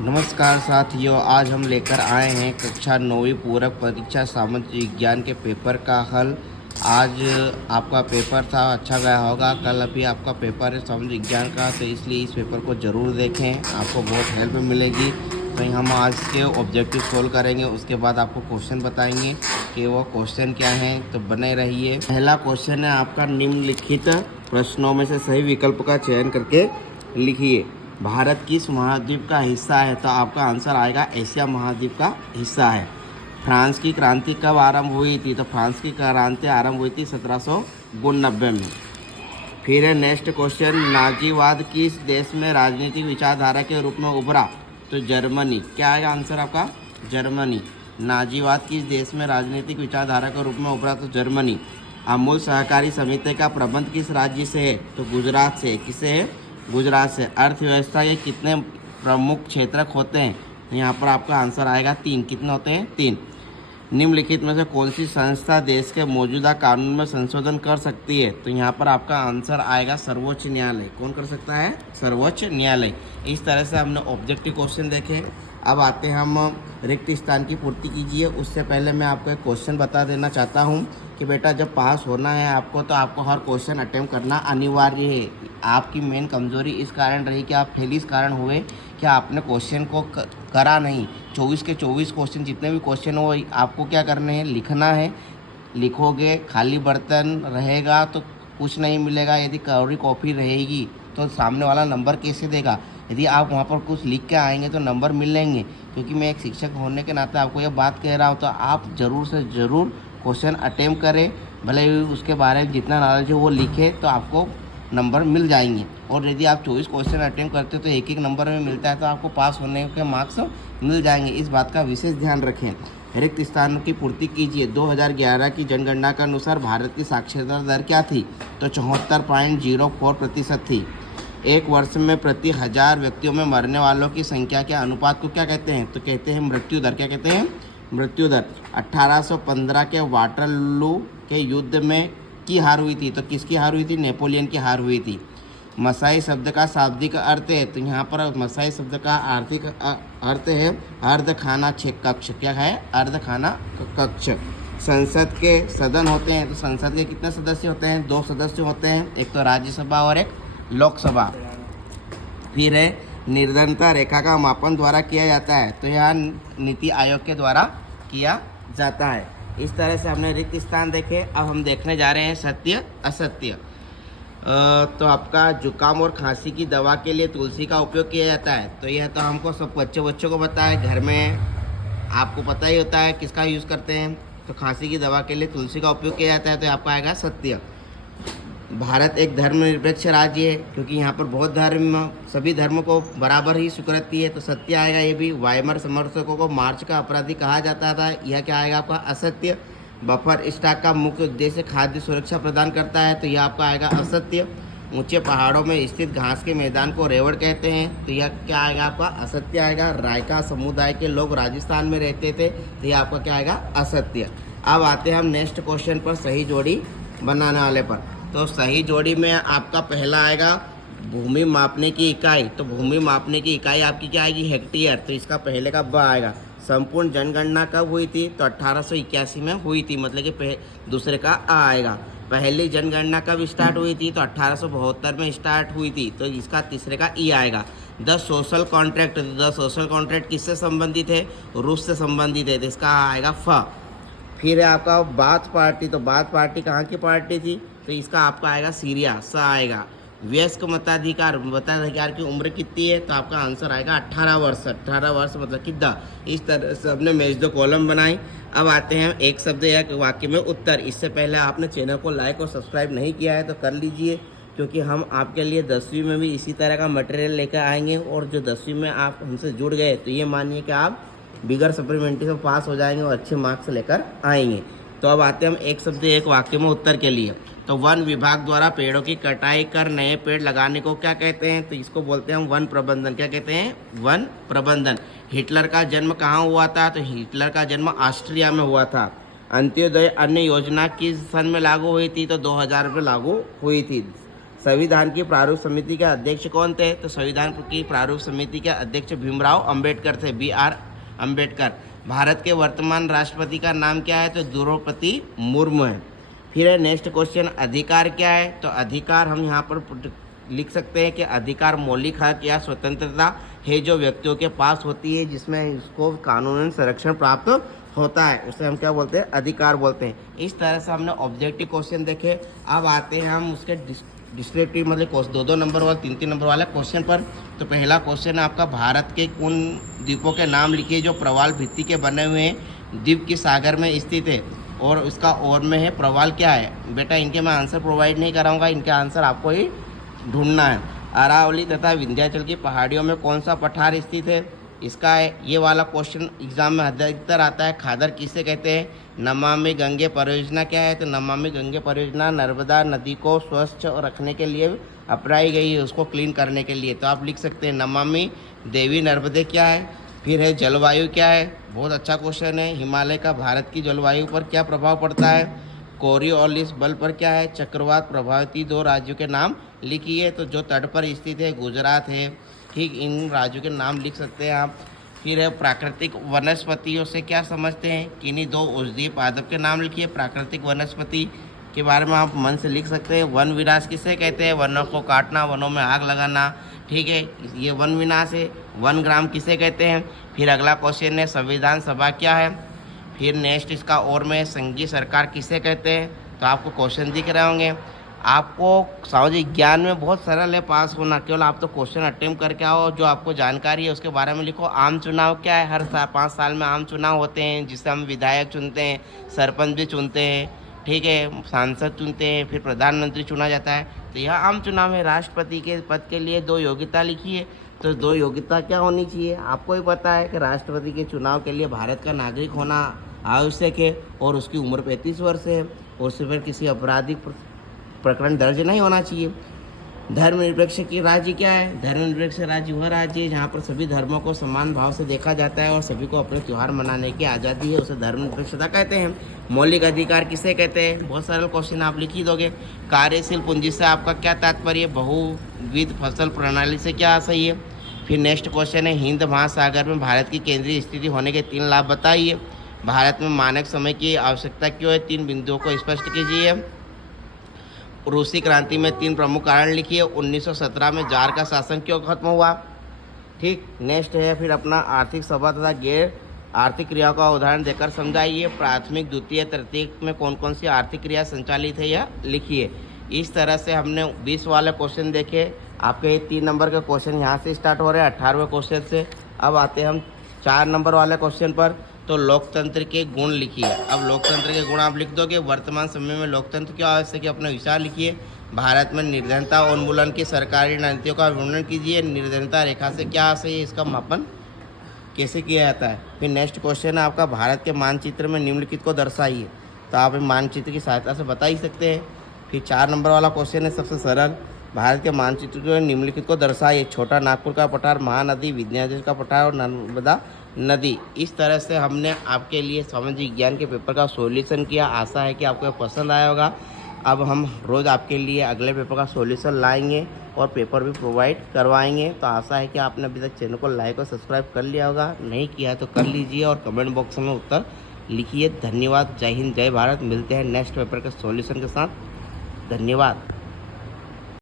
नमस्कार साथियों, आज हम लेकर आए हैं कक्षा 9वीं पूरक परीक्षा सामाजिक विज्ञान के पेपर का हल। आज आपका पेपर था, अच्छा गया होगा। कल अभी आपका पेपर है सामाजिक विज्ञान का, तो इसलिए इस पेपर को ज़रूर देखें, आपको बहुत हेल्प मिलेगी। तो हम आज के ऑब्जेक्टिव सोल्व करेंगे, उसके बाद आपको क्वेश्चन बताएंगे कि वो क्वेश्चन क्या हैं, तो बने रहिए। पहला क्वेश्चन है आपका, निम्नलिखित प्रश्नों में से सही विकल्प का चयन करके लिखिए। भारत किस महाद्वीप का हिस्सा है? तो आपका आंसर आएगा एशिया महाद्वीप का हिस्सा है। फ्रांस की क्रांति कब आरंभ हुई थी? तो फ्रांस की क्रांति आरंभ हुई थी 1792 में। फिर है नेक्स्ट क्वेश्चन, नाजीवाद किस देश में राजनीतिक विचारधारा के रूप में उभरा? तो जर्मनी। क्या आएगा आंसर आपका? जर्मनी। नाजीवाद किस देश में राजनीतिक विचारधारा के रूप में उभरा? तो जर्मनी। अमूल सहकारी समिति का प्रबंध किस राज्य से है? तो गुजरात से। किसे है? गुजरात से। अर्थव्यवस्था के कितने प्रमुख क्षेत्रक होते हैं? तो यहाँ पर आपका आंसर आएगा 3। कितने होते हैं? 3। निम्नलिखित में से कौन सी संस्था देश के मौजूदा कानून में संशोधन कर सकती है? तो यहाँ पर आपका आंसर आएगा सर्वोच्च न्यायालय। कौन कर सकता है? सर्वोच्च न्यायालय। इस तरह से हमने ऑब्जेक्टिव क्वेश्चन देखे। अब आते हैं हम रिक्त स्थान की पूर्ति कीजिए। उससे पहले मैं आपको एक क्वेश्चन बता देना चाहता हूँ कि बेटा जब पास होना है आपको, तो आपको हर क्वेश्चन अटेम्प्ट करना अनिवार्य है। आपकी मेन कमजोरी इस कारण रही कि आप फेल इस कारण हुए कि आपने क्वेश्चन को करा नहीं। 24 के 24 क्वेश्चन, जितने भी क्वेश्चन हो आपको क्या करने हैं? लिखना है। लिखोगे, खाली बर्तन रहेगा तो कुछ नहीं मिलेगा। यदि कौड़ी कॉपी रहेगी तो सामने वाला नंबर कैसे देगा? यदि आप वहाँ पर कुछ लिख के आएंगे तो नंबर मिलेंगे। क्योंकि मैं एक शिक्षक होने के नाते आपको यह बात कह रहा हूँ, तो आप ज़रूर से ज़रूर क्वेश्चन अटेम्प्ट करें। भले ही उसके बारे में जितना नॉलेज है वो लिखे, तो आपको नंबर मिल जाएंगे। और यदि आप 24 क्वेश्चन अटेम्प्ट करते हो तो एक एक नंबर में मिलता है, तो आपको पास होने के मार्क्स मिल जाएंगे। इस बात का विशेष ध्यान रखें। रिक्त स्थानों की पूर्ति कीजिए। 2011 की जनगणना के अनुसार भारत की साक्षरता दर क्या थी? तो 74.04% थी। एक वर्ष में प्रति 1000 व्यक्तियों में मरने वालों की संख्या के अनुपात को क्या कहते हैं? तो कहते हैं मृत्यु दर। क्या कहते हैं? मृत्यु दर। 1815 के वाटरलू के युद्ध में की हार हुई थी? तो किसकी हार हुई थी? नेपोलियन की हार हुई थी। मसाई शब्द का शाब्दिक अर्थ है? तो यहाँ पर मसाई शब्द का आर्थिक अर्थ है अर्ध खाना कक्ष। क्या है? अर्ध खाना कक्ष। संसद के सदन होते हैं, तो संसद के कितने सदस्य होते हैं? 2 सदस्य होते हैं, एक तो राज्यसभा और एक लोकसभा। फिर है निर्धनता रेखा का मापन द्वारा किया जाता है? तो यह नीति आयोग के द्वारा किया जाता है। इस तरह से हमने रिक्त स्थान देखे। अब हम देखने जा रहे हैं सत्य असत्य। तो आपका जुकाम और खांसी की दवा के लिए तुलसी का उपयोग किया जाता है? तो यह तो हमको सब बच्चों को पता है, घर में आपको पता ही होता है किसका यूज़ करते हैं। तो खांसी की दवा के लिए तुलसी का उपयोग किया जाता है, तो आपका आएगा सत्य। भारत एक धर्मनिरपेक्ष राज्य है, क्योंकि यहाँ पर बहुत सभी धर्मों को बराबर ही स्वीकृति है, तो सत्य आएगा ये भी। वाइमर समर्थकों को मार्च का अपराधी कहा जाता था, यह क्या आएगा आपका? असत्य। बफर स्टॉक का मुख्य उद्देश्य खाद्य सुरक्षा प्रदान करता है, तो यह आपका आएगा असत्य। ऊंचे पहाड़ों में स्थित घास के मैदान को रेवड़ कहते हैं, तो यह क्या आएगा आपका? असत्य आएगा। रायका समुदाय के लोग राजस्थान में रहते थे, तो यह आपका क्या आएगा? असत्य। अब आते हैं हम नेक्स्ट क्वेश्चन पर, सही जोड़ी बनाने वाले पर। तो सही जोड़ी में आपका पहला आएगा भूमि मापने की इकाई। तो भूमि मापने की इकाई आपकी क्या आएगी? हेक्टेयर। तो इसका पहले का ब आएगा। संपूर्ण जनगणना कब हुई थी? तो 1881 में हुई थी, मतलब कि दूसरे का आ आएगा। पहली जनगणना कब स्टार्ट हुई थी? तो 1872 में स्टार्ट हुई थी, तो इसका तीसरे का ई आएगा। 10 सोशल कॉन्ट्रैक्ट। 10 सोशल कॉन्ट्रैक्ट किससे संबंधित है? रूस से संबंधित है, तो इसका आएगा फ। फिर है आपका बाथ पार्टी। तो बाथ पार्टी कहाँ की पार्टी थी? तो इसका आपका आएगा सीरिया, स आएगा। वयस्क मताधिकार की उम्र कितनी है? तो आपका आंसर आएगा 18 वर्ष। 18 वर्ष मतलब कि द। इस तरह से हमने मैच द कॉलम बनाई। अब आते हैं एक शब्द या वाक्य में उत्तर। इससे पहले आपने चैनल को लाइक और सब्सक्राइब नहीं किया है तो कर लीजिए, क्योंकि हम आपके लिए 10वीं में भी इसी तरह का मटेरियल लेकर आएंगे। और जो 10वीं में आप हमसे जुड़ गए तो ये मानिए कि आप बिगर सप्लीमेंट्री से पास हो जाएंगे और अच्छे मार्क्स लेकर आएंगे। तो अब आते हैं हम एक शब्द एक वाक्य में उत्तर के लिए। तो वन विभाग द्वारा पेड़ों की कटाई कर नए पेड़ लगाने को क्या कहते हैं? तो इसको बोलते हैं हम वन प्रबंधन। क्या कहते हैं? वन प्रबंधन। हिटलर का जन्म कहाँ हुआ था? तो हिटलर का जन्म ऑस्ट्रिया में हुआ था। अंत्योदय अन्न योजना किस सन में लागू हुई थी? तो 2000 में लागू हुई थी। संविधान की प्रारूप समिति के अध्यक्ष कौन थे? तो संविधान की प्रारूप समिति के अध्यक्ष भीमराव अंबेडकर थे, BR अंबेडकर। भारत के वर्तमान राष्ट्रपति का नाम क्या है? तो द्रौपदी मुर्मू है। फिर है नेक्स्ट क्वेश्चन, अधिकार क्या है? तो अधिकार हम यहाँ पर लिख सकते हैं कि अधिकार मौलिक हक या स्वतंत्रता है जो व्यक्तियों के पास होती है, जिसमें इसको कानूनन संरक्षण प्राप्त होता है, उसे हम क्या बोलते हैं? अधिकार बोलते हैं। इस तरह से हमने ऑब्जेक्टिव क्वेश्चन देखे। अब आते हैं हम उसके डिस्क्रिप्टिव मतलब 2-2 नंबर वाले 3-3 नंबर वाले क्वेश्चन पर। तो पहला क्वेश्चन है आपका, भारत के उन द्वीपों के नाम लिखिए जो प्रवाल भित्ति के बने हुए हैं, द्वीप किस सागर में स्थित है और उसका और में है प्रवाल क्या है? बेटा इनके मैं आंसर प्रोवाइड नहीं कराऊंगा, इनके आंसर आपको ही ढूंढना है। अरावली तथा विंध्याचल की पहाड़ियों में कौन सा पठार स्थित है? इसका है ये वाला क्वेश्चन एग्जाम में अधिकतर आता है। खादर किसे कहते हैं? नमामि गंगे परियोजना क्या है? तो नमामि गंगे परियोजना नर्मदा नदी को स्वच्छ रखने के लिए अपनाई गई है, उसको क्लीन करने के लिए। तो आप लिख सकते हैं नमामि देवी नर्मदे क्या है। फिर है जलवायु क्या है? बहुत अच्छा क्वेश्चन है। हिमालय का भारत की जलवायु पर क्या प्रभाव पड़ता है? कोरियोलिस बल पर क्या है? चक्रवात प्रभावित 2 राज्यों के नाम लिखिए। तो जो तट पर स्थित है गुजरात है, ठीक, इन राज्यों के नाम लिख सकते हैं आप। फिर है प्राकृतिक वनस्पतियों से क्या समझते हैं? किन्हीं 2 औषधीय पादप के नाम लिखिए। प्राकृतिक वनस्पति के बारे में आप मन से लिख सकते हैं। वन विनाश किसे कहते हैं? वनों को काटना, वनों में आग लगाना, ठीक है, ये वन विनाश है। वन ग्राम किसे कहते हैं? फिर अगला क्वेश्चन है संविधान सभा क्या है। फिर नेक्स्ट इसका और में संघीय सरकार किसे कहते हैं? तो आपको क्वेश्चन दिख रहे होंगे। आपको सामाजिक ज्ञान में बहुत सरल है पास होना, केवल आप तो क्वेश्चन अटेम्प्ट करके आओ, जो आपको जानकारी है उसके बारे में लिखो। आम चुनाव क्या है? हर 5 साल में आम चुनाव होते हैं, जिससे हम विधायक चुनते हैं, सरपंच भी चुनते हैं, ठीक है, सांसद चुनते हैं, फिर प्रधानमंत्री चुना जाता है। तो यह आम चुनाव है। राष्ट्रपति के पद के लिए 2 योग्यता लिखिए। तो 2 योग्यता क्या होनी चाहिए? आपको ही पता है कि राष्ट्रपति के चुनाव के लिए भारत का नागरिक होना आवश्यक है और उसकी उम्र 35 वर्ष है और उस पर किसी आपराधिक प्रकरण दर्ज नहीं होना चाहिए। धर्मनिरपेक्ष की राज्य क्या है? धर्मनिरपेक्ष राज्य वह राज्य है जहाँ पर सभी धर्मों को समान भाव से देखा जाता है और सभी को अपने त्यौहार मनाने की आज़ादी है, उसे धर्मनिरपेक्षता कहते हैं। मौलिक अधिकार किसे कहते हैं? बहुत सरल क्वेश्चन आप लिख ही दोगे। कार्यशील पूंजी से आपका क्या तात्पर्य? बहुविध फसल प्रणाली से क्या सही है? फिर नेक्स्ट क्वेश्चन है हिंद महासागर में भारत की केंद्रीय स्थिति होने के 3 लाभ बताइए। भारत में मानक समय की आवश्यकता क्यों है? 3 बिंदुओं को स्पष्ट कीजिए। रूसी क्रांति में 3 प्रमुख कारण लिखिए। 1917 में जार का शासन क्यों खत्म हुआ? ठीक, नेक्स्ट है फिर अपना आर्थिक सभा तथा गैर आर्थिक क्रियाओं का उदाहरण देकर समझाइए। प्राथमिक, द्वितीय, तृतीय में कौन कौन सी आर्थिक क्रिया संचालित है यह लिखिए। इस तरह से हमने 20 वाले क्वेश्चन देखे। आपके 3 नंबर के क्वेश्चन यहाँ से स्टार्ट हो रहे हैं 18वें क्वेश्चन से। अब आते हैं हम 4 नंबर वाले क्वेश्चन पर। तो लोकतंत्र के गुण लिखिए। अब लोकतंत्र के गुण आप लिख दोगे। वर्तमान समय में लोकतंत्र क्यों आवश्यक है? अपना विचार लिखिए। भारत में निर्धनता उन्मूलन की सरकारी नीतियों का वर्णन कीजिए। निर्धनता रेखा से क्या आशय है? इसका मापन कैसे किया जाता है? फिर नेक्स्ट क्वेश्चन है आपका, भारत के मानचित्र में निम्नलिखित को दर्शाइए। तो आप मानचित्र की सहायता से बता ही सकते हैं। फिर 4 नंबर वाला क्वेश्चन है सबसे सरल, भारत के मानचित्र में निम्नलिखित को दर्शाइए। छोटा नागपुर का पठार, महानदी, विंध्याचल का पठार और नर्मदा नदी। इस तरह से हमने आपके लिए सामाजिक ज्ञान के पेपर का सॉल्यूशन किया। आशा है कि आपको पसंद आया होगा। अब हम रोज़ आपके लिए अगले पेपर का सॉल्यूशन लाएंगे और पेपर भी प्रोवाइड करवाएंगे। तो आशा है कि आपने अभी तक चैनल को लाइक और सब्सक्राइब कर लिया होगा। नहीं किया तो कर लीजिए और कमेंट बॉक्स में उत्तर लिखिए। धन्यवाद। जय हिंद, जय भारत। मिलते हैं नेक्स्ट पेपर के सॉल्यूशन के साथ। धन्यवाद।